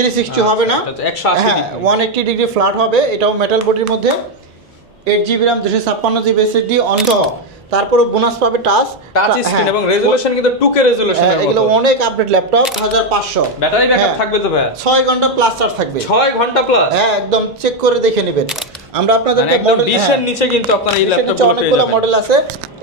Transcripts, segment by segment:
360 হবে না, 180 degree flat হবে। এটাও মেটাল বডির মধ্যে 8GB RAM 256GB SSD only. তারপরে বোনাস পাবে টাচ স্ক্রিন এবং রেজোলিউশন কিন্তু 2K রেজোলিউশনের মতো। এগুলো অনেক আপডেট ল্যাপটপ। 1500 ব্যাটারি ব্যাকআপ থাকবে তো ভাই? 6 ঘন্টা প্লাস চার্জ থাকবে। 6 ঘন্টা প্লাস? হ্যাঁ, একদম চেক করে দেখে নেবেন। আমরা আপনাদেরকে মডেল ডিশের নিচে কিন্তু আপনারা এই ল্যাপটপগুলো পেয়ে যাবেন। মডেল আছে।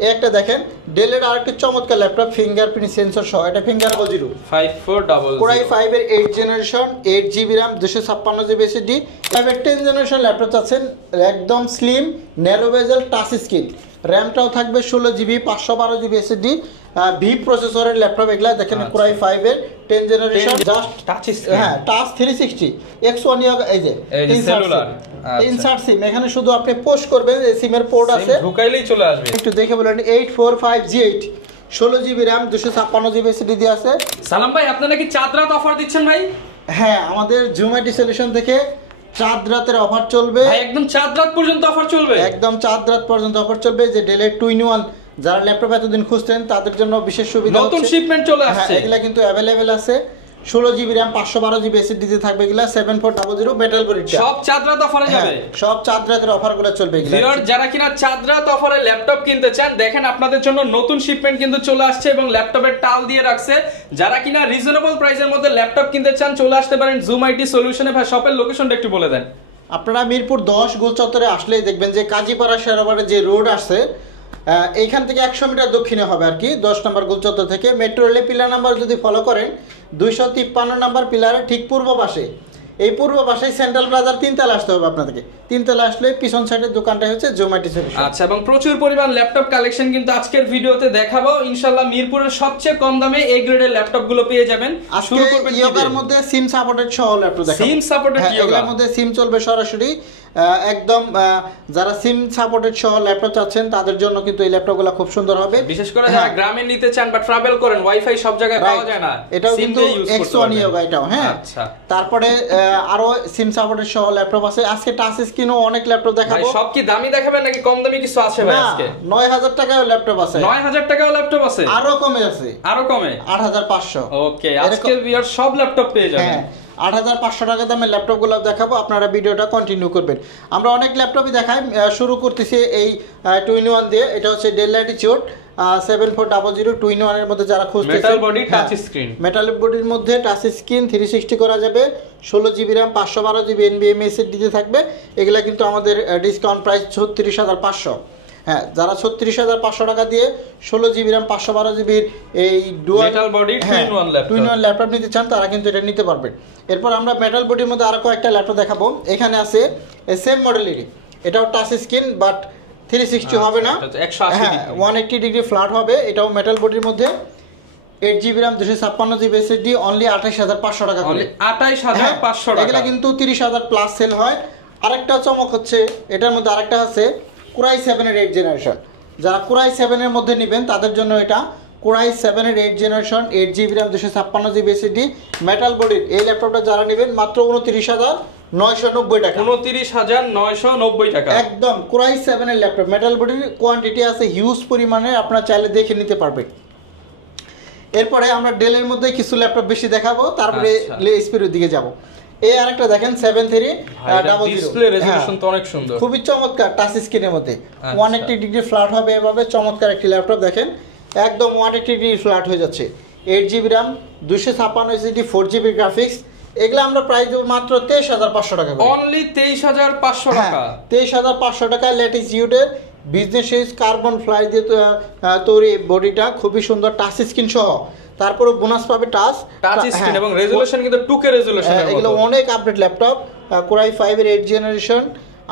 এই একটা দেখেন ডেলের আরেকটা চমৎকার ল্যাপটপ, ফিঙ্গারপ্রিন্ট সেন্সর সহ। এটা ফিঙ্গারপ্রিন্ট 5400 Core i5 এর 8 generation, 8GB RAM 256GB SSD। এবার 10 জেনারেশন ল্যাপটপ আছেন, একদম slim narrow bezel touch screen. র্যামটাও থাকবে 16GB 512GB SSD। ভি প্রসেসরের ল্যাপটপ এগুলা দেখেন। Core i5 এর 10 জেনারেশন, জাস্ট টাচ স্ক্রিন। হ্যাঁ, টাচ 360 X1 এই যে সেলুলার ইনসার্ট সিম। এখানে শুধু আপনি পোস্ট করবেন, এই সিমের পোর্ট আছে, ঢুকাইলেই চলে আসবে। একটু দেখে বলেন। 845G8 16GB RAM 256GB SSD দিয়ে আছে। সালাম ভাই, আপনি নাকি চাঁদ রাত অফার দিচ্ছেন ভাই? হ্যাঁ, আমাদের জুম আইটি সলিউশন থেকে চাঁদ রাতের অফার চলবে। একদম চাঁদ রাত পর্যন্ত অফার চলবে? একদম চাঁদ রাত পর্যন্ত অফার চলবে। যে ডেলের 2-in-1 যারা ল্যাপটপ এতদিন খুঁজতেন তাদের জন্য বিশেষ সুবিধা। নতুন শিপমেন্ট চলে আসছে। এগুলা কিন্তু অ্যাভেলেবেল আছে। 16GB RAM 512GB SSD দিয়ে থাকবে এগুলা। 7400 মেটাল বডিটা সব চাঁদ রাত অফারে যাবে। সব চাঁদ রাতের অফারগুলো চলবে এগুলা। ভিউয়ার যারা কিনা চাঁদ রাত অফারে ল্যাপটপ কিনতে চান, দেখেন আপনাদের জন্য নতুন শিপমেন্ট কিন্তু চলে আসছে এবং ল্যাপটপের টাল দিয়ে রাখছে। যারা কিনা রিজনেবল প্রাইসের মধ্যে ল্যাপটপ কিনতে চান চলে আসতে পারেন জুম আইটি সলিউশনে। ভাই শপের লোকেশনটা একটু বলে দেন। আপনারা মিরপুর 10 গোল চত্বরে আসলেই দেখবেন যে কাজীপাড়া শেরাবাড়ে যে রোড আছে, এইখান থেকে 100 মিটার দক্ষিণে হবে আর কি, 10 নম্বর গোল চত্বর থেকে। মেট্রো রেলের পিলার নাম্বার যদি ফলো করেন 253 নম্বর পিলারের ঠিক পূর্ব পাশে, এই পূর্ব পাশে সেন্ট্রাল প্লাজার 3 তলা আসতে হবে আপনাদেরকে। 3 তলা আসলে পিছন সাইডের দোকানটা হচ্ছে জুম আইটি সলিউশন। আচ্ছা, এবং প্রচুর পরিমাণ ল্যাপটপ কালেকশন কিন্তু আজকের ভিডিওতে দেখাবো ইনশাআল্লাহ। মিরপুরের সবচেয়ে কম দামে এই গ্রেডের ল্যাপটপগুলো পেয়ে যাবেন। শুরু করবেন ইয়োগার মধ্যে সিম সাপোর্টেড সহ ল্যাপটপ দেখাবো। সিম সাপোর্টেড ইয়োগার মধ্যে সিম চলবে সরাসরি একদম। যারা সিম সাপোর্টেড সহ ল্যাপটপ চাচ্ছেন তাদের জন্য কিন্তু এই ল্যাপটপগুলো খুব সুন্দর হবে। বিশেষ করে যারা গ্রামে নিতে চান বা ট্রাভেল করেন, ওয়াইফাই সব জায়গায় পাওয়া যায় না, এটাও কিন্তু X1 ইয়োগা এটাও। হ্যাঁ, আচ্ছা। তারপরে আরো সিম সাপোর্টেড সহ ল্যাপটপ আছে। আজকে টাচ স্ক্রিনও অনেক ল্যাপটপ দেখাবো। ভাই সব কি দামি দেখাবেন নাকি কম দামি কিছু আছে ভাই আজকে? 9000 টাকায় ল্যাপটপ আছে। 9000 টাকাও ল্যাপটপ আছে? আরো কমে আছে। আরো কমে 8500। ওকে, আজকে ভিউয়ার সব ল্যাপটপ পেয়ে যাবেন। হ্যাঁ, 8500 টাকা দামের ল্যাপটপগুলো দেখাবো। আপনারা ভিডিওটা কন্টিনিউ করবেন। আমরা অনেক ল্যাপটপই দেখাই। শুরু করতেছি এই 2-in-1 দিয়ে। এটা হচ্ছে ডেল ল্যাটিটিউড 7400 2-in-1 এর মধ্যে যারা খুঁজতেছেন। Metal body touch screen, metal বডির মধ্যে টাচ স্ক্রিন 360 করা যাবে। 16GB RAM 512GB NVMe SSD দিতে থাকবে। এগুলা কিন্তু আমাদের ডিসকাউন্ট প্রাইস 36500। হ্যাঁ, যারা 36500 টাকা দিয়ে 16GB RAM 512GB এই dual metal body 2-in-1 laptop নিতে চান তারা কিন্তু এটা নিতে পারবেন। এরপর আমরা মেটাল বডির মধ্যে আরো কয়েকটা ল্যাপটপ দেখাবো। এখানে আছে সেম মডেলেরই, এটাও টাচ স্ক্রিন বাট 360 হবে না, 180 ডিগ্রি ফ্ল্যাট হবে। এটাও মেটাল বডির মধ্যে 8GB RAM 256GB SSD only 28500 টাকা করে। 28500 টাকা। এগুলা কিন্তু 30000 প্লাস সেল হয়। আরেকটা চমক হচ্ছে এটার মধ্যে আরেকটা আছে Core i7 এর 8 জেনারেশন। যারা Core i7 এর মধ্যে নেবেন তাদের জন্য এটা Core i7 এর 8 generation, 8GB RAM 256GB SSD metal বডির এই ল্যাপটপটা যারা নেবেন মাত্র 29990 টাকা। 29990 টাকা একদম Core i7 এর ল্যাপটপ। মেটাল বডির কোয়ান্টিটি আছে হিউজ পরিমাণে, আপনারা চাইলে দেখে নিতে পারবেন। এরপরে আমরা ডেলের মধ্যে কিছু ল্যাপটপ বেশি দেখাবো, তারপরে এইচপির দিকে যাব। এই আরেকটা দেখেন 7300 ডিসপ্লে রেজোলিউশন তো অনেক সুন্দর, খুবই চমৎকার টাচ স্ক্রিনের মধ্যে। 180 ডিগ্রি ফ্ল্যাট হবে এভাবে। চমৎকার একটি ল্যাপটপ দেখেন, একদম 180 ডিগ্রি ফ্ল্যাট হয়ে যাচ্ছে। 8GB RAM 256 SSD 4GB graphics. এগুলা আমরা প্রাইস দেব মাত্র 23500 টাকা করে। অনলি 23500 টাকা। 23500 টাকা ল্যাটিটিউডের বিজনেস ইউজ কার্বন ফ্লাই দিয়ে তৈরি বডিটা, খুবই সুন্দর টাচ স্ক্রিন সহ। তারপরে বোনাস পাবে টাচ স্ক্রিন এবং রেজোলিউশন কিন্তু 2K রেজোলিউশনের মতো। এগুলো অনেক আপডেট ল্যাপটপ। Core i5 এর 8 generation,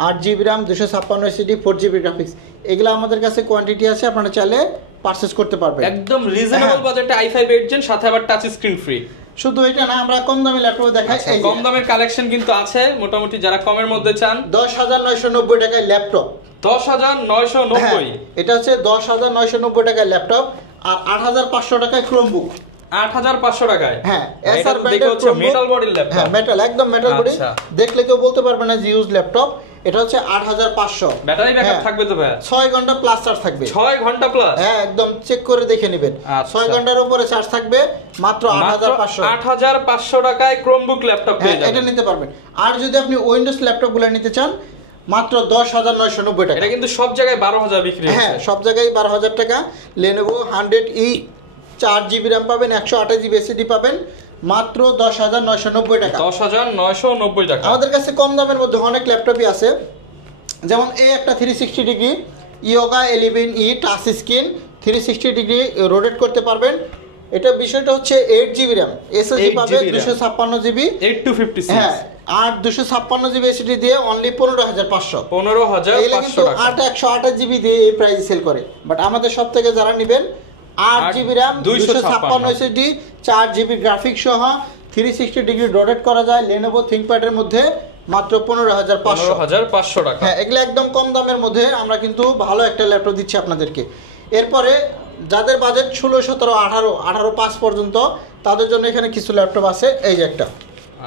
8GB RAM 256 SSD 4GB graphics. এগুলো আমাদের কাছে কোয়ান্টিটি আছে, আপনারা চাইলে পারচেজ করতে পারবেন একদম রিজনেবল বাজেটে। i5 8 জেন সাথে আবার টাচ স্ক্রিন ফ্রি। শুধু এটা না, আমরা কম দামি ল্যাপটপ দেখাই। এই কম দামের কালেকশন কিন্তু আছে মোটামুটি, যারা কমের মধ্যে চান। 10990 টাকায় ল্যাপটপ। 10990। এটা হচ্ছে 10990 টাকায় ল্যাপটপ। আর 8500 টাকায় ক্রোমবুক। 8500 টাকায়। হ্যাঁ, এসআর ব্র্যান্ডের হচ্ছে মেটাল বডির ল্যাপটপ। হ্যাঁ, মেটাল, একদম মেটাল বডি। দেখলে কেউ বলতে পারবে না যে ইউজ ল্যাপটপ। এটা হচ্ছে 8500। ব্যাটারি ব্যাকআপ থাকবে তো ভাই? 6 ঘন্টা প্লাস চার্জ থাকবে। 6 ঘন্টা প্লাস? হ্যাঁ, একদম চেক করে দেখে নেবেন। 6 ঘন্টার উপরে চার্জ থাকবে, মাত্র 8500। 8500 টাকায় ক্রোমবুক ল্যাপটপ পেয়ে যাবেন। এটা নিতে পারবেন। আর যদি আপনি উইন্ডোজ ল্যাপটপগুলো নিতে চান, মাত্র 10990 টাকা। এটা কিন্তু সব জায়গায় 12000 বিক্রি হচ্ছে। হ্যাঁ, সব জায়গায় 12000 টাকা। Lenovo 100E 4GB RAM পাবেন, 128GB SSD পাবেন, মাত্র 10990 টাকা। 10990 টাকা। আমাদের কাছে কম দামের মধ্যে অনেক ল্যাপটপই আছে, যেমন এই একটা 360 degree Yoga 11E touch screen, 360 degree rotate করতে পারবেন। এটা বিষয়টা হচ্ছে 8GB RAM SSD পাবে, 256GB 8256। হ্যাঁ, আর 256GB SSD দিয়ে অনলি 15500। 15500 টাকা। 128GB দিয়ে এই প্রাইসে সেল করে, বাট আমাদের সব থেকে যারা নেবেন 8GB RAM 256 SSD 4GB graphics সহ 360 ডিগ্রি রোটেট করা যায় Lenovo ThinkPad এর মধ্যে, মাত্র 15500 টাকা। হ্যাঁ, এগুলো একদম কম দামের মধ্যে আমরা কিন্তু ভালো একটা ল্যাপটপ দিচ্ছি আপনাদেরকে। এরপরে যাদের বাজেট 16, 17, 18, 5 পর্যন্ত, তাদের জন্য এখানে কিছু ল্যাপটপ আছে। এই যে একটা,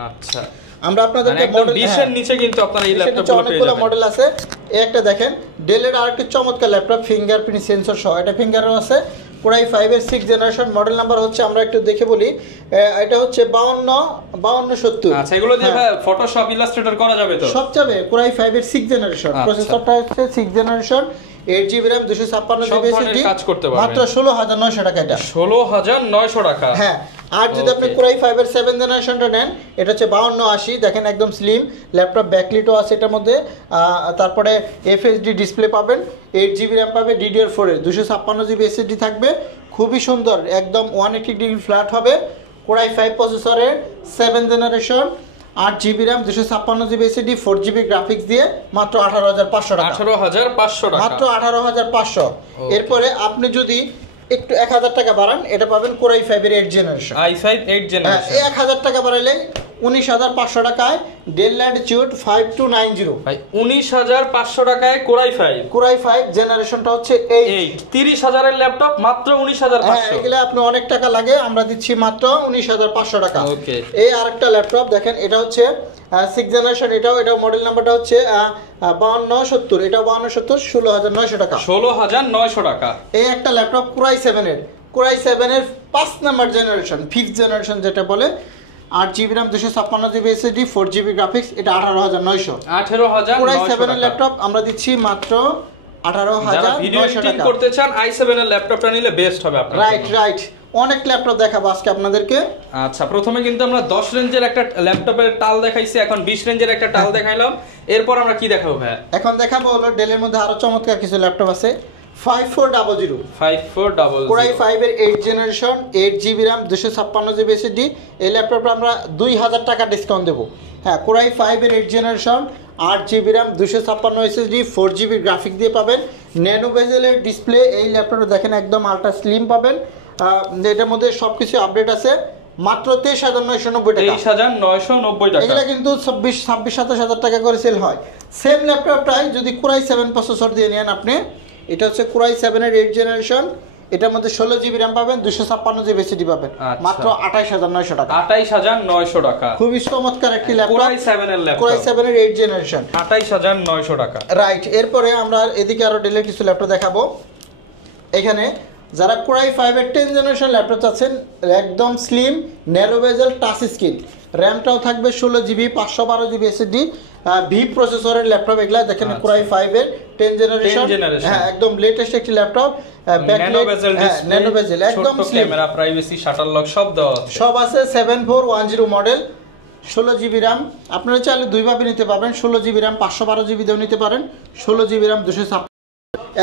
আচ্ছা, আমরা আপনাদেরকে মডেল 20 এর নিচে কিন্তু আপনারা এই ল্যাপটপগুলো পেয়ে যাবেন। মডেল আছে। এই একটা দেখেন, ডেলের আরেকটা চমৎকার ল্যাপটপ, ফিঙ্গারপ্রিন্ট সেন্সর সহ। এটা ফিঙ্গারও আছে, Core i5 এর 6th জেনারেশন। মডেল নাম্বার হচ্ছে, আমরা একটু দেখে বলি, এটা হচ্ছে 5270। আচ্ছা, এগুলো দিয়ে ফটোশপ ইলাস্ট্রেটর করা যাবে তো? সব যাবে। Core i5 এর 6th জেনারেশন, প্রসেসরটা হচ্ছে 6th generation, 8GB RAM 256GB SSD, মাত্র 16900 টাকা। এটা 16900 টাকা। হ্যাঁ, আর যদি আপনি Core i5 এর 7th জেনারেশনটা নেন, এটা হচ্ছে 5280। দেখেন একদম স্লিম ল্যাপটপ, ব্যাকলিটও আছে এটার মধ্যে। তারপরে FHD ডিসপ্লে পাবেন, 8GB RAM পাবে, DDR4 এর 256GB SSD থাকবে, খুবই সুন্দর, একদম 180 ডিগ্রি ফ্ল্যাট হবে। Core i5 প্রসেসরের 7th generation, 8GB RAM 256GB SSD 4GB graphics দিয়ে, মাত্র 18500 টাকা। 18500 টাকা, মাত্র 18500। এরপরে আপনি যদি একটু 1000 টাকা বাড়ান, এটা পাবেন Core i5 এর 8th generation. i5 8th generation. 1000 টাকা বাড়াইলে 19500 টাকায় Dell Latitude 5290। ভাই 19500 টাকায় Core i5 জেনারেশনটা হচ্ছে 8। 30000 এর ল্যাপটপ মাত্র 19500। এগুলা আপনি অনেক টাকা লাগে, আমরা দিচ্ছি মাত্র 19500 টাকা। ওকে, এই আরেকটা ল্যাপটপ দেখেন, এটা হচ্ছে 6th জেনারেশন। এটাও মডেল নাম্বারটা হচ্ছে 5270। এটা 5270, 16900 টাকা। 16900 টাকা। এই একটা ল্যাপটপ Core i7 এর 5 নাম্বার জেনারেশন, 5th জেনারেশন যেটা বলে, 8GB RAM 256GB SSD 4GB graphics, এটা 18900। 18900 Core i7 এর ল্যাপটপ আমরা দিচ্ছি মাত্র 18900 টাকা। করতে চান i7 এর ল্যাপটপটা নিলে বেস্ট হবে আপনার। রাইট, অনেক ল্যাপটপ দেখাবো আজকে আপনাদেরকে। আচ্ছা, প্রথমে কিন্তু আমরা 10 রেঞ্জের একটা ল্যাপটপের টাল দেখাইছি, এখন 20 রেঞ্জের একটা টাল দেখাইলাম। এরপর আমরা কি দেখাবো ভাই? এখন দেখাবো হলো ডেলের মধ্যে আরো চমৎকার কিছু ল্যাপটপ আছে। 5400 Core i5 এর 8th generation, 8GB RAM 256GB SSD। এই ল্যাপটপটা আমরা 2000 টাকা ডিসকাউন্ট দেবো। হ্যাঁ, Core i5 এর 8th generation, 8GB RAM 256 SSD 4GB graphic দিয়ে পাবেন, ন্যানো বেজেলের ডিসপ্লে। এই ল্যাপটপটা দেখেন একদম আলট্রা স্লিম পাবেন। এটার মধ্যে সবকিছু আপডেট আছে, মাত্র 23990 টাকা। 23990 টাকা। এগুলা কিন্তু 26-27 টাকা করে সেল হয়। সেম ল্যাপটপটাই যদি Core i7 প্রসেসর দিয়ে নেন আপনি, এটা হচ্ছে Core i7 এর 8th জেনারেশন। এটার মধ্যে 16GB RAM পাবেন, 256GB SSD পাবেন, মাত্র 28900 টাকা। 28900 টাকা। খুবই চমৎকার একটি ল্যাপটপ, Core i7 এর ল্যাপটপ, Core i7 এর 8th জেনারেশন, 28900 টাকা। রাইট। এরপরে আমরা এদিকে আরো ডেলের কিছু ল্যাপটপ দেখাবো। এখানে যারা Core i5 এর 10th জেনারেশন ল্যাপটপ চাচ্ছেন, একদম slim narrow bezel touch screen, র্যামটাও থাকবে 16GB 512GB SSD, ভি প্রসেসরের ল্যাপটপ। এগুলা দেখেন Core i5 এর 10th জেনারেশন। হ্যাঁ, একদম লেটেস্ট একটি laptop, nano bezel display, nano bezel, একদম slim, camera, privacy, shutter lock সব দেওয়া আছে। সব আছে। 7410 মডেল, 16GB RAM। আপনারা চাইলে দুইভাবে নিতে পারবেন, 16GB RAM 512GB দিয়েও নিতে পারেন, 16GB RAM 256,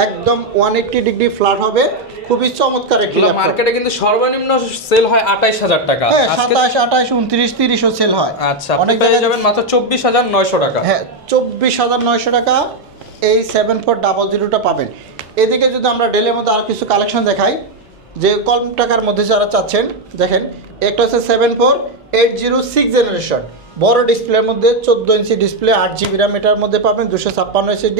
একদম 180 ডিগ্রি ফ্ল্যাট হবে। খুবই চমৎকার একটি ল্যাপটপ। মার্কেটে কিন্তু সর্বনিম্ন সেল হয় 28000 টাকা। হ্যাঁ, 27, 28, 29, 30ও সেল হয়। আচ্ছা, অনেক পেয়ে যাবেন মাত্র 24900 টাকা। হ্যাঁ, 24900 টাকা এই 7400টা পাবেন। এদিকে যদি আমরা ডেলের মধ্যে আর কিছু কালেকশন দেখাই, যে কম টাকার মধ্যে যারা চাচ্ছেন, দেখেন একটা হচ্ছে 7480 6th জেনারেশন, বড় ডিসপ্লের মধ্যে 14 ইঞ্চি ডিসপ্লে, 8GB RAM এটার মধ্যে পাবেন, 256 SSD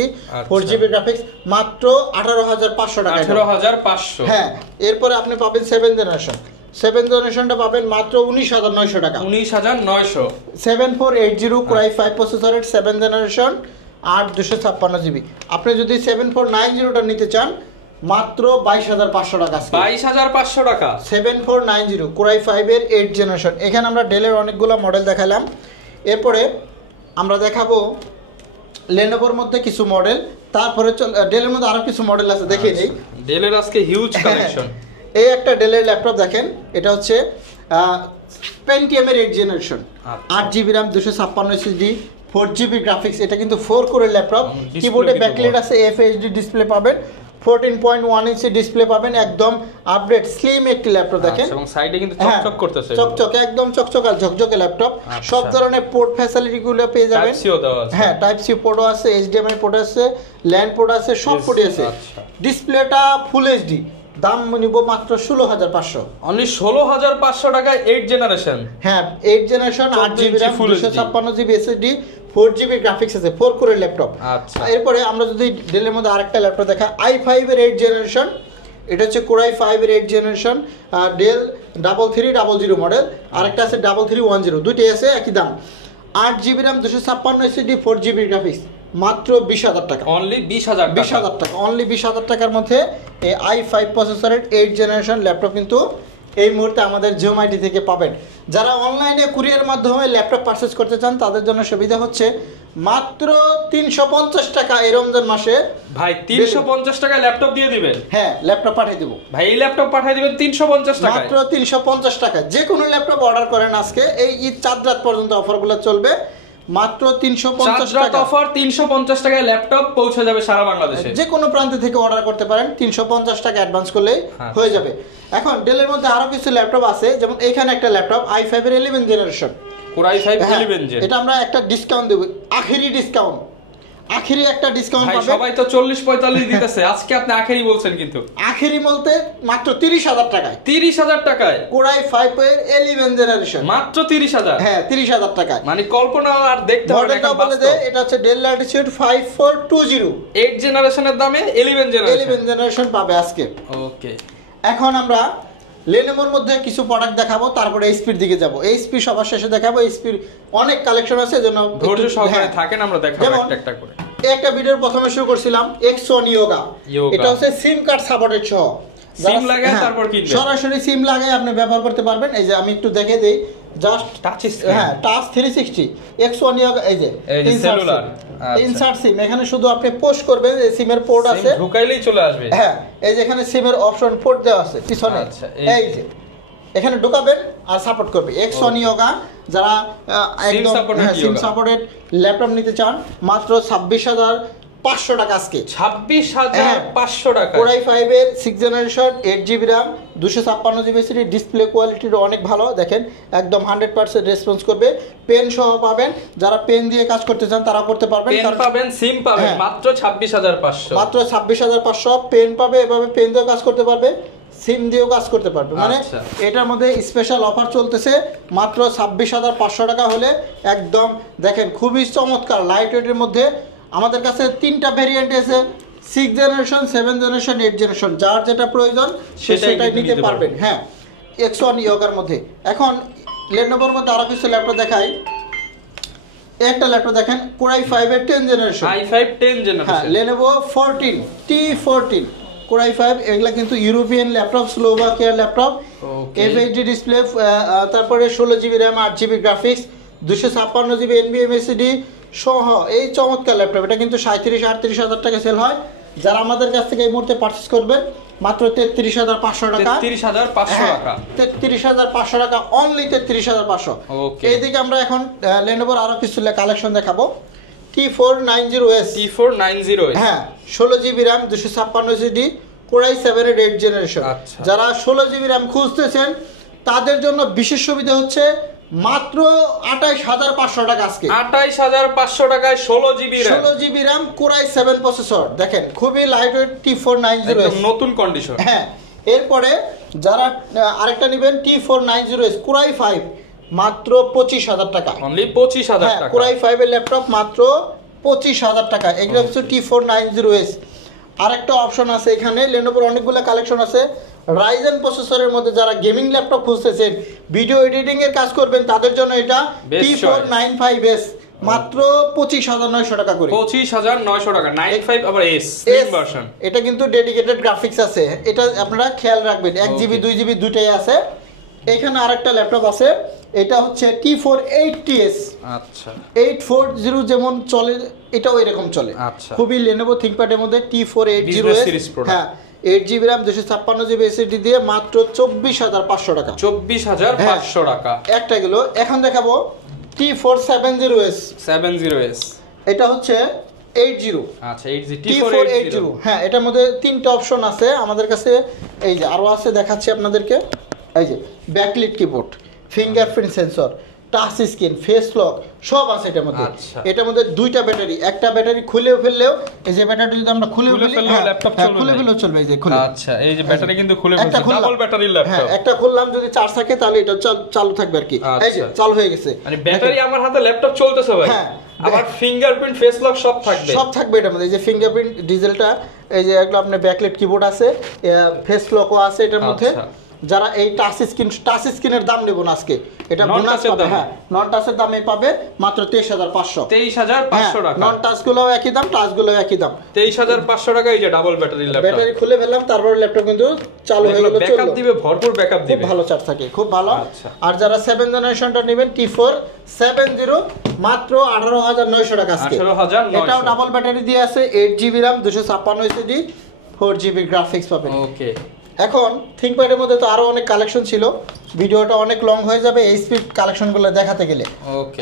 4GB গ্রাফিক্স, মাত্র 18500 টাকা। 18500। হ্যাঁ, এরপরে আপনি পাবেন 7th জেনারেশন। 7th জেনারেশনটা পাবেন মাত্র 19900 টাকা। 19900। 7480 Core i5 প্রসেসরের 7th জেনারেশন, 8 256 জিবি। আপনি যদি 7490টা নিতে চান মাত্র 22,500 টাকা। 22,500 টাকা 7490 কোরাই 5 এর 8 জেনারেশন। এখানে আমরা ডেলের অনেকগুলো মডেল দেখালাম। এরপরে আমরা দেখাবো লেনোভোর মধ্যে কিছু মডেল, তারপরে ডেলের মধ্যে আরো কিছু মডেল আছে, দেখিয়ে নেই। ডেলের আজকে হিউজ কালেকশন। এই একটা ডেলের ল্যাপটপ দেখেন, এটা হচ্ছে পেন্টিয়াম এর 8 generation, 8 GB RAM 256 SSD 4 GB graphics. এটা কিন্তু 4 কোরের ল্যাপটপ। কিবোর্ডে ব্যাকলাইট আছে, FHD ডিসপ্লে পাবেন, 14.1 ইঞ্চি ডিসপ্লে পাবেন, একদম আপডেট স্লিম একটি ল্যাপটপ দেখেন। এবং সাইডে কিন্তু চকচক করতেছে, চকচক একদম চকচক আর ঝকঝকে ল্যাপটপ। সব ধরনের পোর্ট ফ্যাসিলিটি গুলো পেয়ে যাবেন। হ্যাঁ, টাইপ সি পোর্টও আছে, HDMI পোর্ট আছে, ল্যান্ড পোর্ট আছে, সব পোর্টই আছে। ডিসপ্লেটা ফুল HD। দাম নিব মাত্র 16,500। অনলি 16,500 টাকায় 8 জেনারেশন। হ্যাঁ, 8 generation 8 GB RAM 256 GB SSD 4 GB graphics আছে, 4 কোরের ল্যাপটপ। আচ্ছা, এরপরে আমরা যদি ডেলের মধ্যে আরেকটা ল্যাপটপ দেখা, i5 এর 8 জেনারেশন। এটা হচ্ছে কোরাই 5 এর 8 জেনারেশন, ডেল 3300 মডেল। আরেকটা আছে 3310, দুইটাই আছে একই দাম। 8 GB RAM 256 SSD 4 GB graphics, মাত্র 20,000 টাকা। অনলি 20,000 টাকা। অনলি 20,000 টাকার মধ্যে এই i5 প্রসেসরের 8 জেনারেশন ল্যাপটপ কিন্তু এই মুহূর্তে আমাদের জুম আইটি থেকে পাবেন। যারা অনলাইনে কুরিয়ার মাধ্যমে ল্যাপটপ পারচেজ করতে চান তাদের জন্য সুবিধা হচ্ছে মাত্র 350 টাকা এই রমজান মাসে। ভাই 350 টাকা ল্যাপটপ দিয়ে দিবেন? হ্যাঁ, ল্যাপটপ পাঠিয়ে দেব ভাই। এই ল্যাপটপ পাঠিয়ে দিবেন 350 টাকা, মাত্র 350 টাকা। যে কোনো ল্যাপটপ অর্ডার করেন আজকে, এই ঈদ চাঁদ রাত পর্যন্ত অফারগুলো চলবে। মাত্র 350 টাকা অফার। 350 টাকায় ল্যাপটপ পৌঁছে যাবে সারা বাংলাদেশে। যে কোনো প্রান্ত থেকে অর্ডার করতে পারেন, 350 টাকা অ্যাডভান্স করলেই হয়ে যাবে। এখন ডেলের মধ্যে আরো কিছু ল্যাপটপ আছে, যেমন এখানে একটা ল্যাপটপ i5 এর 11 জেনারেশন, কোরাই 5 11 জেন। এটা আমরা একটা ডিসকাউন্ট দেব, আখেরি ডিসকাউন্ট, আখেরি একটা ডিসকাউন্ট পাবেন। সবাই তো 40-45 দিতেছে, আজকে আপনি আখেরি বলছেন কিন্তু। আখেরি বলতে মাত্র 30,000 টাকায়। 30,000 টাকায় কোরাই 5 এর 11 জেনারেশন, মাত্র 30,000। হ্যাঁ, 30,000 টাকায়। মানে কল্পনা আর দেখতে হবে না, বলে দে, এটা হচ্ছে ডেল ল্যাটিটিউড 5420 8 জেনারেশনের দামে 11 জেনারেশন পাবে আজকে। ওকে, এখন আমরা লেনোভোর মধ্যে কিছু প্রোডাক্ট দেখাবো, তারপরে এইচপির দিকে যাব। এইচপি সবার শেষে দেখাবো। এইচপির অনেক কালেকশন আছে, জন্য ধৈর্য সহকারে থাকেন, আমরা দেখাবো একটা একটা করে। একটা ভিডিওর প্রথমে শুরু করছিলাম X1 Yoga। এটা হচ্ছে সিম কার্ড সাপোর্টেড সহ, সিম লাগায় তারপর কিনবেন, সরাসরি সিম লাগায় আপনি ব্যবহার করতে পারবেন। এই যে আমি একটু দেখে দেই, জাস্ট টাচ, হ্যাঁ, টাচ 360 X1 Yoga। এই যে সেলুলার ইনসার্ট সিম, এখানে শুধু আপনি পোস্ট করবেন, এই সিমের পোর্ট আছে, ঢুকাইলেই চলে আসবে। হ্যাঁ, এই যে এখানে সিমের অপশন পোর্ট দেওয়া আছে পিছনে, এই যে এখানে ঢুকাবেন আর সাপোর্ট করবে। X1 Yoga যারা একদম সিম সাপোর্টেড ল্যাপটপ নিতে চান, মাত্র 26,500 টাকা আজকে। 26,500 টাকা। কোরাই 5 এর 6 generation 8 GB RAM 256 GB SSD, display কোয়ালিটির অনেক ভালো, দেখেন একদম 100% রেসপন্স করবে। পেন সহ পাবেন, যারা পেন দিয়ে কাজ করতে চান তারা করতে পারবেন। পেন পাবেন, সিম পাবেন, মাত্র 26,500। মাত্র 26,500 পেন পাবে, এভাবে পেন দিয়েও কাজ করতে পারবে, সিম দিয়েও কাজ করতে পারবে। মানে এটার মধ্যে স্পেশাল অফার চলতেছে, মাত্র 26,500 টাকা হলে একদম দেখেন খুবই চমৎকার লাইট ওয়েটের মধ্যে। আমাদের কাছে 3টা ভেরিয়েন্ট আছে, 6 জেনারেশন, 7 জেনারেশন, 8 জেনারেশন, যার যেটা প্রয়োজন সেটাই নিতে পারবেন। হ্যাঁ, X1 Yoga মধ্যে। এখন লেনোভোর মধ্যে আরো কিছু ল্যাপটপ দেখাই। একটা ল্যাপটপ দেখেন, কোরাই 5 এর 10 জেনারেশন, i5 10 জেনারেশন, হ্যাঁ, Lenovo 14 T14 কোরাই 5। এগুলা কিন্তু ইউরোপিয়ান ল্যাপটপ, স্লোভাকিয়ার ল্যাপটপ, FHD ডিসপ্লে, তারপরে 16 GB RAM 8 GB graphics 256 GB NVMe SSD সহ এই চমৎকার ল্যাপটপ। এটা কিন্তু 37-38,000 টাকা সেল হয়। যারা আমাদের কাছ থেকে এই মুহূর্তে পারচেজ করবেন মাত্র 33,500 টাকা। 33,500 টাকা, 33,500 টাকা, অনলি 33,500। এইদিকে আমরা এখন লেনোভোর আরো কিছু কালেকশন দেখাবো। T490S, হ্যাঁ, 16 GB RAM 256 SSD, কোরাই 7 এর 8 জেনারেশন। যারা 16 GB RAM খুঁজতেছেন তাদের জন্য বিশেষ সুবিধা হচ্ছে মাত্র 28,500 টাকা আজকে। 28,500 টাকায় 16 GB RAM কোরাই 7 প্রসেসর, দেখেন খুবই লাইটওয়েট T490S, একদম নতুন কন্ডিশন। হ্যাঁ, এরপরে যারা আরেকটা নেবেন T490S কোরাই 5, মাত্র 25,000 টাকা, অনলি 25,000 টাকা। কোরাই 5 এর ল্যাপটপ মাত্র 25,000 টাকা। এগুলো হচ্ছে T490S। আরেকটা অপশন আছে এখানে, লেনোভোর অনেকগুলো কালেকশন আছে। রাইজেন প্রসেসরের মধ্যে যারা গেমিং ল্যাপটপ খুঁজতেছেন, ভিডিও এডিটিং এর কাজ করবেন, তাদের জন্য এটা T495S, মাত্র 25,900 টাকা করে। 25,900 টাকা 95 আবার এস স্লিম ভার্সন। এটা কিন্তু ডেডিকেটেড গ্রাফিক্স আছে, এটা আপনারা খেয়াল রাখবেন 1GB 2GB দুইটাই আছে। এখানে আরেকটা ল্যাপটপ আছে, এটা হচ্ছে T480S। আচ্ছা 840 যেমন চলে এটাও এরকম চলে। আচ্ছা খুবই Lenovo ThinkPad-এর মধ্যে T480S। হ্যাঁ 8GB RAM 256GB SSD দিয়ে মাত্র 24,500 টাকা। 24,500 টাকা একটা গেল। এখন দেখাবো T470S। 70S এটা হচ্ছে 80। আচ্ছা T480। হ্যাঁ এটার মধ্যে তিনটা অপশন আছে আমাদের কাছে, এই যে আরো আছে দেখাচ্ছি আপনাদেরকে। এই যে backlit keyboard, fingerprint sensor, touch screen, face lock সব আছে এটার মধ্যে। এটার মধ্যে দুইটা ব্যাটারি, একটা ব্যাটারি খুলেও ফেললেও এই যে ব্যাটারি যদি আমরা খুলে ফেললেও ল্যাপটপ চলবে, খুলে ফেললেও চলবে। এই যে খুলে, আচ্ছা এই যে ব্যাটারি কিন্তু খুলে ফেলছে, ডাবল ব্যাটারি ল্যাপটপ। হ্যাঁ একটা খুললাম যদি চার্জ থাকে তাহলে এটা চালু থাকবে আর কি। এই যে চালু হয়ে গেছে, মানে ব্যাটারি আমার হাতে ল্যাপটপ চলতেছে ভাই। হ্যাঁ আবার ফিঙ্গারপ্রিন্ট ফেস লক সব থাকবে এটার মধ্যে। এই যে ফিঙ্গারপ্রিন্ট ডিজেলটা, এই যে এগুলো আপনার ব্যাকলাইট কিবোর্ড আছে, ফেস লকও আছে এটার মধ্যে। যারা এই টাচ স্ক্রিনের দাম নেব না আজকে, এটা বোনাস পাবে। হ্যাঁ নন টাচের দামে পাবে মাত্র 23,500। 23,500 টাকা। নন টাচ গুলোও একই দাম, টাচ গুলোও একই দাম। 23,500 টাকা। এই যে ডাবল ব্যাটারি ল্যাপটপ, ব্যাটারি খুলে ফেললাম, তারপর ল্যাপটপ কিন্তু চালু হয়ে গেল। ব্যাকআপ দিবে, ভরপুর ব্যাকআপ দিবে, খুব ভালো চার্জ থাকে, খুব ভালো। আর যারা 7 জেনারেশনটা নেবেন T470 মাত্র 18,900 টাকা আজকে। 18,900। এটাও ডাবল ব্যাটারি দিয়ে আছে, 8GB RAM 256 SSD 4GB graphics পাবেন। ওকে এখন থিংকপ্যাডের মধ্যে তো আরো অনেক কালেকশন ছিল, ভিডিওটা অনেক লং হয়ে যাবে এইচপির কালেকশনগুলো দেখাতে গেলে।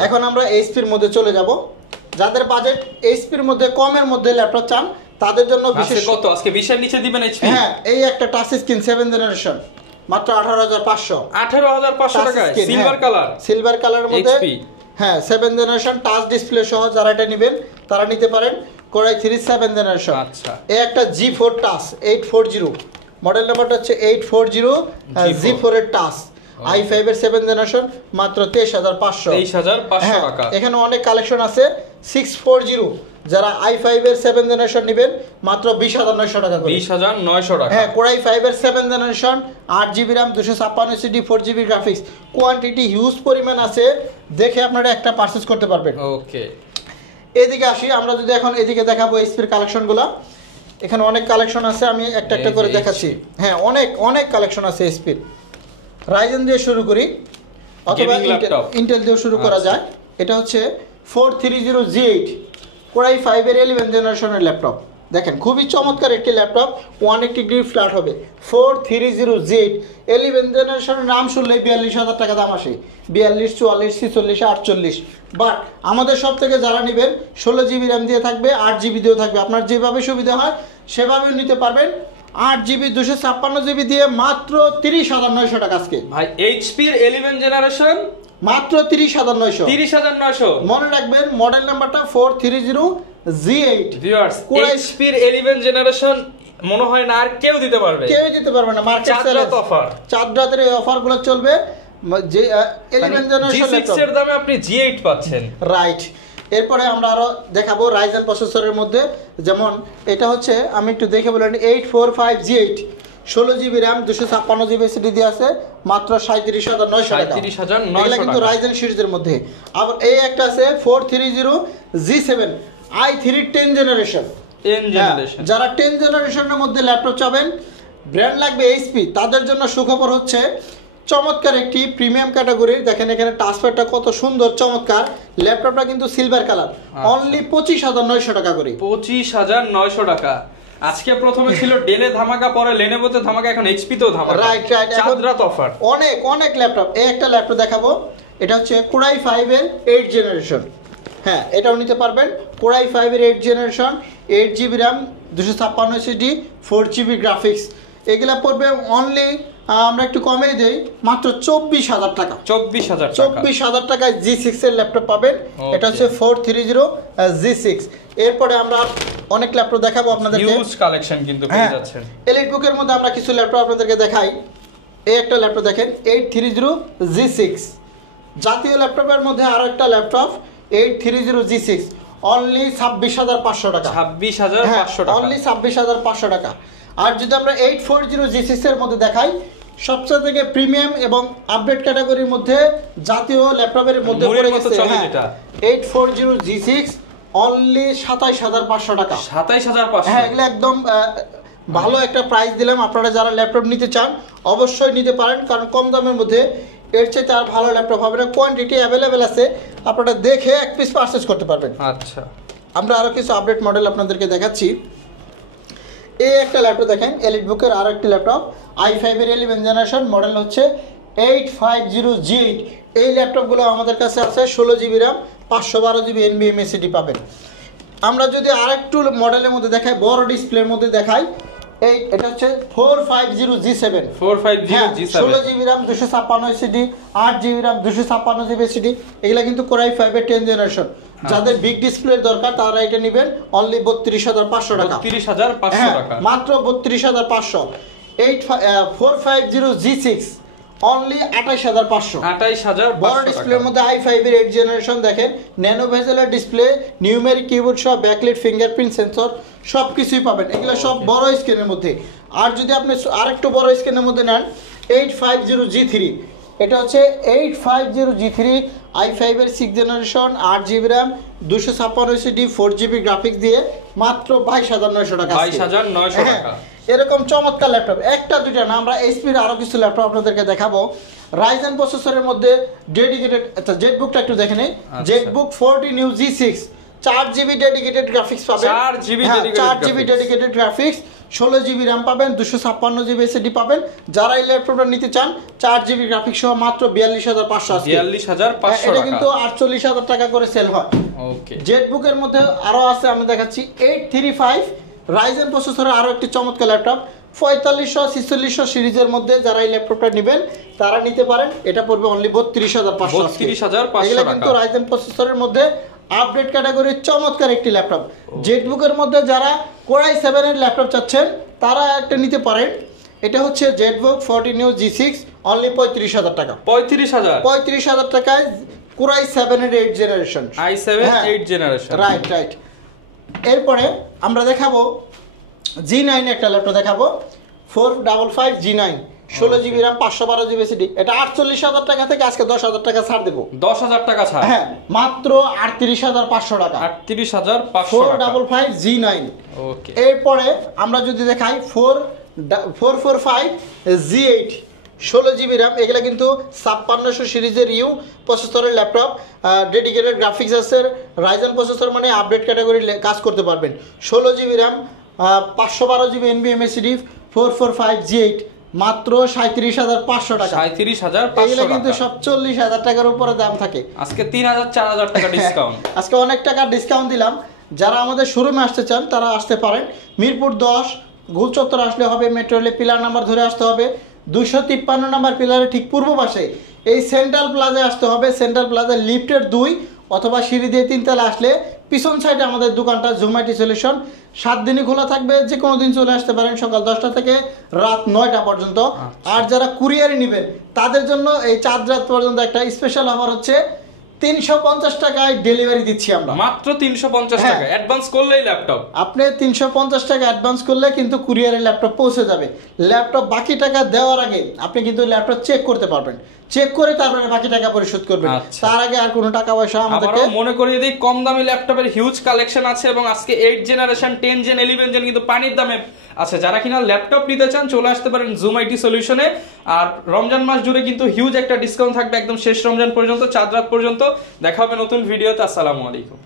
এখন আমরা এইচপির মধ্যে চলে যাব। যাদের বাজেট এইচপির মধ্যে কমের মধ্যে ল্যাপটপ চান তাদের জন্য বিশেষ কত আজকে 20 এর নিচে দিবেন এইচপি? হ্যাঁ এই একটা টাচ স্ক্রিন 7 জেনারেশন মাত্র 18,500। 18,500 টাকায় সিলভার কালার, সিলভার কালারের মধ্যে। হ্যাঁ 7 জেনারেশন টাচ ডিসপ্লে সহ যারা এটা নেবেন তারা নিতে পারেন। Core i 3 7 generation. আচ্ছা এই একটা G4 টাচ 840, মডেল নাম্বারটা হচ্ছে 840 G4 এর টাচ, i5 এর 7 জেনারেশন মাত্র 23,500। 23,500 টাকা। এখানে অনেক কালেকশন আছে 640, যারা i5 এর 7 জেনারেশন নেবেন মাত্র 20,900 টাকা করে। 20,900 টাকা। হ্যাঁ কোরাই 5 এর 7 generation 8GB RAM 256 SSD 4GB graphics, quantity huge পরিমাণ আছে, দেখে আপনারা একটা পারচেজ করতে পারবেন। ওকে এদিকে আসি আমরা, যদি এখন এদিকে দেখাবো এইচপির কালেকশনগুলো। এখানে অনেক কালেকশন আছে, আমি একটা একটা করে দেখাচ্ছি। হ্যাঁ অনেক কালেকশন আছে এইচপির। রাইজেন দিয়ে শুরু করি অথবা ইন্টেল দিয়ে শুরু করা যায়। এটা হচ্ছে 430G8 কোরাই 5 এর 11 জেনারেশনের ল্যাপটপ। দেখেন খুবই চমৎকার একটি ল্যাপটপ, 180 ডিগ্রি ফ্ল্যাট হবে। 430G8 11 জেনারেশনের নাম শুনলেই 42,000 টাকা দাম আসে। 42, 44, 46, 48। বাট আমাদের সব থেকে যারা নেবেন 16GB RAM দিয়ে থাকবে, 8GB দিয়েও থাকবে, আপনার যেভাবে সুবিধা হয় সেভাবেও নিতে পারবেন। 8GB 256GB দিয়ে মাত্র 30,900 টাকা আজকে। ভাই এইচপি এর 11 জেনারেশন মাত্র 30,900। 30,900 মনে রাখবেন মডেল নাম্বারটা 430G8। ভিউয়ার্স এইচপি এর 11 জেনারেশন মনে হয় না আর কেউ দিতে পারবে না। মার্কেট সেল অফার, চাঁদ রাতের এই অফারগুলো চলবে। যে 11 জেনারেশন ল্যাপটপ এর দামে আপনি G8 পাচ্ছেন, রাইট। এরপরে আমরা আরো দেখাবো রাইজেন প্রসেসরের মধ্যে, যেমন এটা হচ্ছে আমি একটু দেখে বলেন 845G8 16GB RAM 256GB SSD দিয়ে আছে মাত্র 37,900 টাকা। 37,900 টাকা কিন্তু রাইজেন সিরিজের মধ্যে। আবার এই একটা আছে 430G7 i3 10 জেনারেশন। যারা 10 জেনারেশনের মধ্যে ল্যাপটপ চাবেন, ব্র্যান্ড লাগবে এইচপি, তাদের জন্য সুখবর হচ্ছে চমৎকার একটি প্রিমিয়াম ক্যাটাগরির। দেখেন এখানে টাচপ্যাডটা কত সুন্দর চমৎকার। ল্যাপটপটা কিন্তু সিলভার কালার, অনলি 25,900 টাকা করে। 25,900 টাকা। আজকে প্রথমে ছিল ডেলে ধামাকা, পরে লেনোভোতে ধামাকা, এখন এইচপি তেও ধামাকা। রাইট চাঁদ রাত অফার। অনেক ল্যাপটপ। এই একটা ল্যাপটপ দেখাবো, এটা হচ্ছে কোরাই 5 এর 8 জেনারেশন। হ্যাঁ এটাও নিতে পারবেন। কোরাই 5 এর 8 generation 8GB RAM 256 SSD 4GB graphics. এগুলা পড়বে অনলি, আমরা একটু কমেই দেই, মাত্র 24,000 টাকা। 24,000 টাকায় G6 এর ল্যাপটপ পাবেন। এটা হচ্ছে 430G6। এরপরে আমরা অনেক ল্যাপটপ দেখাবো আপনাদেরকে, হিউজ কালেকশন কিন্তু পেয়ে যাচ্ছেন। এলিট বুকের মধ্যে আমরা কিছু ল্যাপটপ আপনাদেরকে দেখাই। এই একটা ল্যাপটপ দেখেন 830G6। জাতীয় ল্যাপটপের মধ্যে আরো একটা ল্যাপটপ 830G6 অনলি 26,500 টাকা। 26,500 টাকা, অনলি 26,500 টাকা। আর যদি আমরা 840G6 এর মধ্যে দেখাই, সবচেয়ে থেকে প্রিমিয়াম এবং আপডেট ক্যাটাগরির মধ্যে জাতীয় ল্যাপটপের মধ্যে পড়ে গেছে 840 G6 অনলি 27500 টাকা। 27500? হ্যাঁ, এগুলো একদম ভালো একটা প্রাইস দিলাম। আপনারা যারা ল্যাপটপ নিতে চান অবশ্যই নিতে পারেন, কারণ কম দামের মধ্যে এর চেয়ে আর ভালো ল্যাপটপ হবে না। কোয়ান্টিটি অ্যাভেলেবেল আছে, আপনারা দেখে এক পিস পারচেজ করতে পারবেন। আচ্ছা, আমরা আরও কিছু আপডেট মডেল আপনাদেরকে দেখাচ্ছি। এই একটা ল্যাপটপ দেখেন, এলিট বুকের আরও একটি ল্যাপটপ i5 এর 11 জেনারেশন, মডেল হচ্ছে 850G8। এই ল্যাপটপগুলো আমাদের কাছে আছে 16 GB RAM, 512 GB NVMe SSD পাবেন। আমরা যদি আরেকটু মডেলের মধ্যে দেখাই, বড় ডিসপ্লের মধ্যে দেখাই, এটা হচ্ছে 450G7। 450G7, 16 GB RAM, 256 SSD, 8 GB RAM, 256 GB SSD। এগুলা কিন্তু Core i5 এর 10 জেনারেশন। যাদের বিগ ডিসপ্লের দরকার তারা এটা নেবেন অনলি 32500 টাকা। 32500 টাকা, মাত্র 32500। 450G6 only 28500। 28500 বড় ডিসপ্লের মধ্যে i5 এর 8 জেনারেশন দেখেন, ন্যানো ভেজেলের ডিসপ্লে, নিউমেরিক কিবোর্ড সহ, ব্যাকলাইট, ফিঙ্গারপ্রিন্ট সেন্সর সব কিছুই পাবেন। এগুলো সব বড় স্ক্রিনের মধ্যে। আর যদি আপনি আরেকটু বড় স্ক্রিনের মধ্যে নেন 850G3, এটা হচ্ছে 850G3 i5 এর 6 generation, 8 GB RAM, 256 SSD, 4 GB graphics দিয়ে মাত্র 22900 টাকা। 22900 টাকা। এরকম চমৎকার ল্যাপটপ একটা দুইটা না, আমরা এইচপির আরো কিছু ল্যাপটপ আপনাদেরকে দেখাবো। রাইজেন প্রসেসরের মধ্যে ডেডিকেটেড, আচ্ছা জেটবুকটা একটু দেখে নেই। Jetbook 40 new G6 4 GB dedicated graphics পাবেন। 4 GB dedicated graphics, 16 GB RAM পাবেন, 256 GB SSD পাবেন। যারা এই ল্যাপটপটা নিতে চান 4 GB গ্রাফিক্স সহ মাত্র 42500 আছে। 42500 এটা কিন্তু 48000 টাকা করে সেল হয়। ওকে, জেটবুকের মধ্যে আরো আছে, আমি দেখাচ্ছি 835 রাইজেন প্রসেসরের আরো একটি চমৎকার ল্যাপটপ 4500 সিরিজের মধ্যে। যারা এই ল্যাপটপটা নেবেন তারা নিতে পারেন। এটা পড়বে অনলি 32500। 32500 এগুলো কিন্তু রাইজেন প্রসেসরের মধ্যে আপডেট ক্যাটাগরির চমৎকার একটি ল্যাপটপ। জেটবুকের মধ্যে যারা Core i7 এর ল্যাপটপ চাচ্ছেন তারা একটা নিতে পারেন। এটা হচ্ছে জেটবুক 40 নিউ G6 অনলি 35000 টাকা। 35000 টাকায় Core i7 এর 8 জেনারেশন। i7 8 generation, right. এরপরে আমরা দেখাবো G9 একটা ল্যাপটপ দেখাবো 455 G9, 16 GB RAM, 512 GB SSD। এটা 48000 টাকা থেকে আজকে 10000 টাকা ছাড় দেবো। 10000 টাকা ছাড়? হ্যাঁ, মাত্র 38500 টাকা। 38500 টাকা 455 G9। ওকে, এরপরে আমরা যদি দেখাই 445 G8, 16 GB র্যাম। এগুলা কিন্তু 5600 সিরিজের প্রসেসরের ল্যাপটপ, ডেডিকেটেড গ্রাফিক্স আছে। রাইজেন প্রসেসর মানে আপডেট ক্যাটাগরি কাজ করতে পারবেন। 16 GB RAM, 512 GB NVMe SSD, 445 G8 মাত্র 37500 টাকা। 37500 এগুলা কিন্তু সব 40000 টাকার উপরে দাম থাকে। আজকে 3000 4000 টাকা ডিসকাউন্ট। আজকে অনেক টাকা ডিসকাউন্ট দিলাম। যারা আমাদের শোরুমে আসতে চান তারা আসতে পারেন। মিরপুর 10 গোল চত্বর আসলে হবে, মেট্রো রেলে পিলার নাম্বার ধরে আসতে হবে। 253 নাম্বার পিলারের ঠিক পূর্ব পাশে এই সেন্ট্রাল প্লাজায় আসতে হবে। সেন্ট্রাল প্লাজা লিফটের 2 অথবা সিঁড়ি দিয়ে 3 তলা আসলে পিছন সাইডে আমাদের দোকানটা জুম আইটি সলিউশন। 7 দিনই খোলা থাকবে, যে কোনো দিন চলে আসতে পারেন সকাল 10টা থেকে রাত 9টা পর্যন্ত। আর যারা কুরিয়ারে নেবেন তাদের জন্য এই 4 রাত পর্যন্ত একটা স্পেশাল অফার হচ্ছে 350 টাকায় ডেলিভারি দিচ্ছি আমরা। মাত্র 350 টাকা অ্যাডভান্স করলেই ল্যাপটপ। আপনি 350 টাকা অ্যাডভান্স করলে কিন্তু কুরিয়ারে ল্যাপটপ পৌঁছে যাবে। ল্যাপটপ বাকি টাকা দেওয়ার আগে আপনি কিন্তু ল্যাপটপ চেক করতে পারবেন। চেক করে তারপরে বাকি টাকা পরিশোধ করবেন। তার আগে আর কোনো টাকা পয়সা আমাদেরকে মনে করিয়ে দিই, কম দামি ল্যাপটপের হিউজ কালেকশন আছে এবং আজকে 8 জেনারেশন, 10 জেন, 11 জেন কিন্তু পানির দামে আছে। যারা কিনা ল্যাপটপ নিতে চান চলে আসতে পারেন জুম আইটি সলিউশনে। আর রমজান মাস জুড়ে কিন্তু হিউজ একটা ডিসকাউন্ট থাকবে একদম শেষ রমজান পর্যন্ত, 4 রাত পর্যন্ত। দেখা হবে নতুন ভিডিওতে। আসসালামু আলাইকুম।